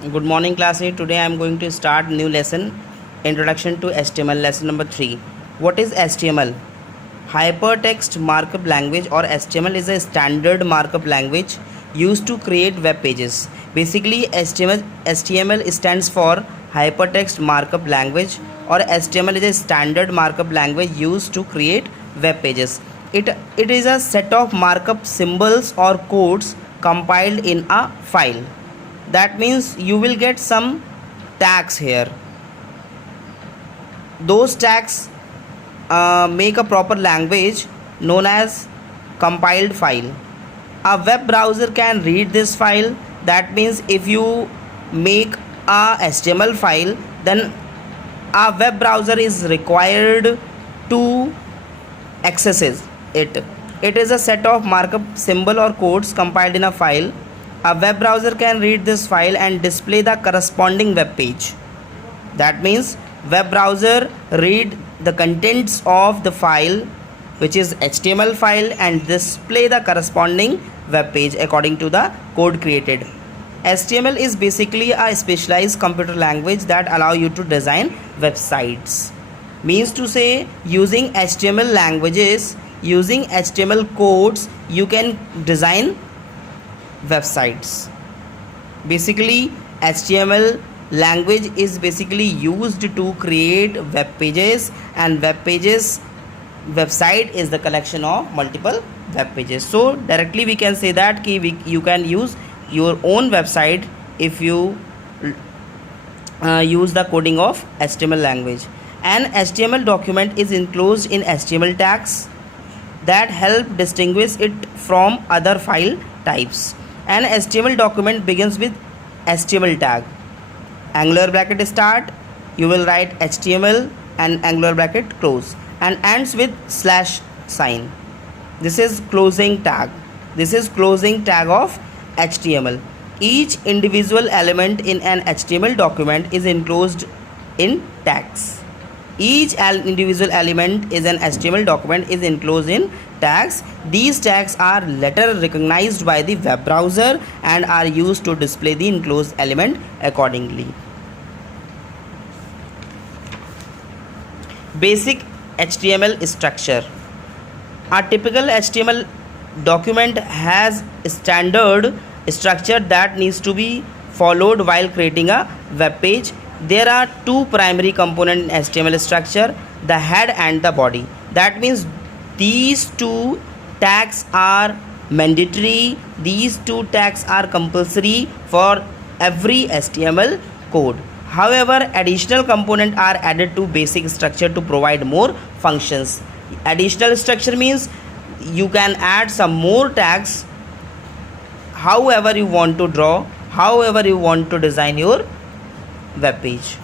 Good morning class 8. Today I am going to start new lesson, Introduction to HTML, lesson number 3. What is HTML? Hypertext Markup Language, or HTML, is a standard markup language used to create web pages. Basically HTML stands for Hypertext Markup Language, or HTML is a standard markup language used to create web pages. It is a set of markup symbols or codes compiled in a file. That means you will get some tags here. Those tags make a proper language known as compiled file. A web browser can read this file. That means if you make a HTML file, then a web browser is required to access it. It is a set of markup symbol or codes compiled in a file. A web browser can read this file and display the corresponding web page. That means web browser read the contents of the file, which is HTML file, and display the corresponding web page according to the code created. HTML is basically a specialized computer language that allow you to design websites. Means to say, using HTML languages, using HTML codes, you can design websites. Basically HTML language is basically used to create web pages, and website is the collection of multiple web pages. So directly we can say that you can use your own website if you use the coding of HTML language. An HTML document is enclosed in HTML tags that help distinguish it from other file types. An HTML document begins with HTML tag, angular bracket start, you will write HTML and angular bracket close, and ends with slash sign. This is closing tag. This is closing tag of HTML. Each individual element in an HTML document is enclosed in tags. Each individual element in an HTML document is enclosed in tags. These tags are later recognized by the web browser and are used to display the enclosed element accordingly. Basic HTML structure. A typical HTML document has standard structure that needs to be followed while creating a web page. There are two primary components in HTML structure, the head and the body. That means these two tags are mandatory. These two tags are compulsory for every HTML code. However, additional components are added to basic structure to provide more functions. Additional structure means you can add some more tags however you want to draw, however you want to design your web page.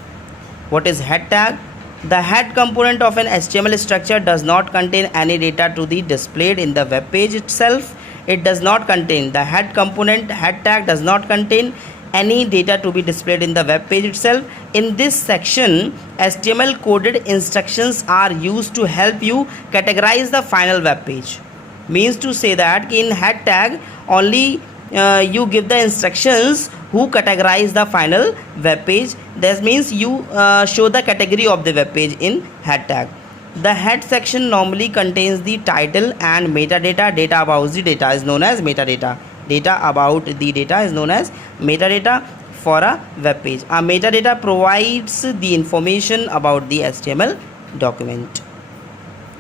What is head tag? The head component of an HTML structure does not contain any data to be displayed in the web page itself. It does not contain the head component. Head tag does not contain any data to be displayed in the web page itself. In this section, HTML coded instructions are used to help you categorize the final web page. Means to say that in head tag only you give the instructions who categorize the final web page. That means you show the category of the web page in head tag. The head section normally contains the title and metadata. Data about the data is known as metadata. Data about the data is known as metadata for a web page. A metadata provides the information about the HTML document.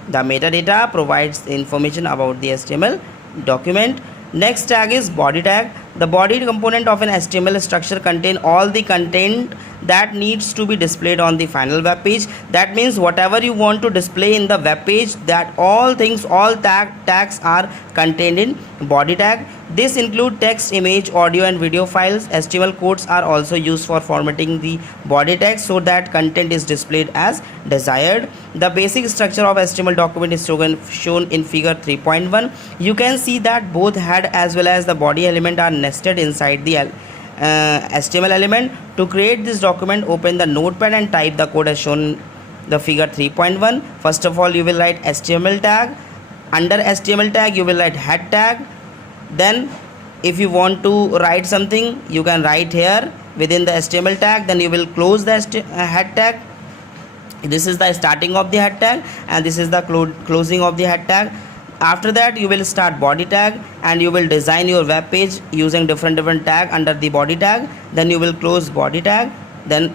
The metadata provides information about the HTML document. Next tag is body tag. The body component of an HTML structure contain all the content that needs to be displayed on the final web page. That means whatever you want to display in the web page, that all tags are contained in body tag. This include text, image, audio and video files. HTML codes are also used for formatting the body tag so that content is displayed as desired. The basic structure of HTML document is shown in figure 3.1. You can see that both head as well as the body element are nested inside the HTML element. To create this document, open the notepad and type the code as shown the figure 3.1. First of all, you will write HTML tag. Under HTML tag, you will write head tag. Then if you want to write something, you can write here within the HTML tag, then you will close the head tag. This is the starting of the head tag and this is the closing of the head tag. After that you will start body tag and you will design your web page using different tag under the body tag. Then you will close body tag. Then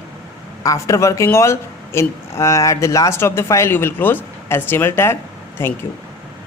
after working all in at the last of the file you will close HTML tag. Thank you.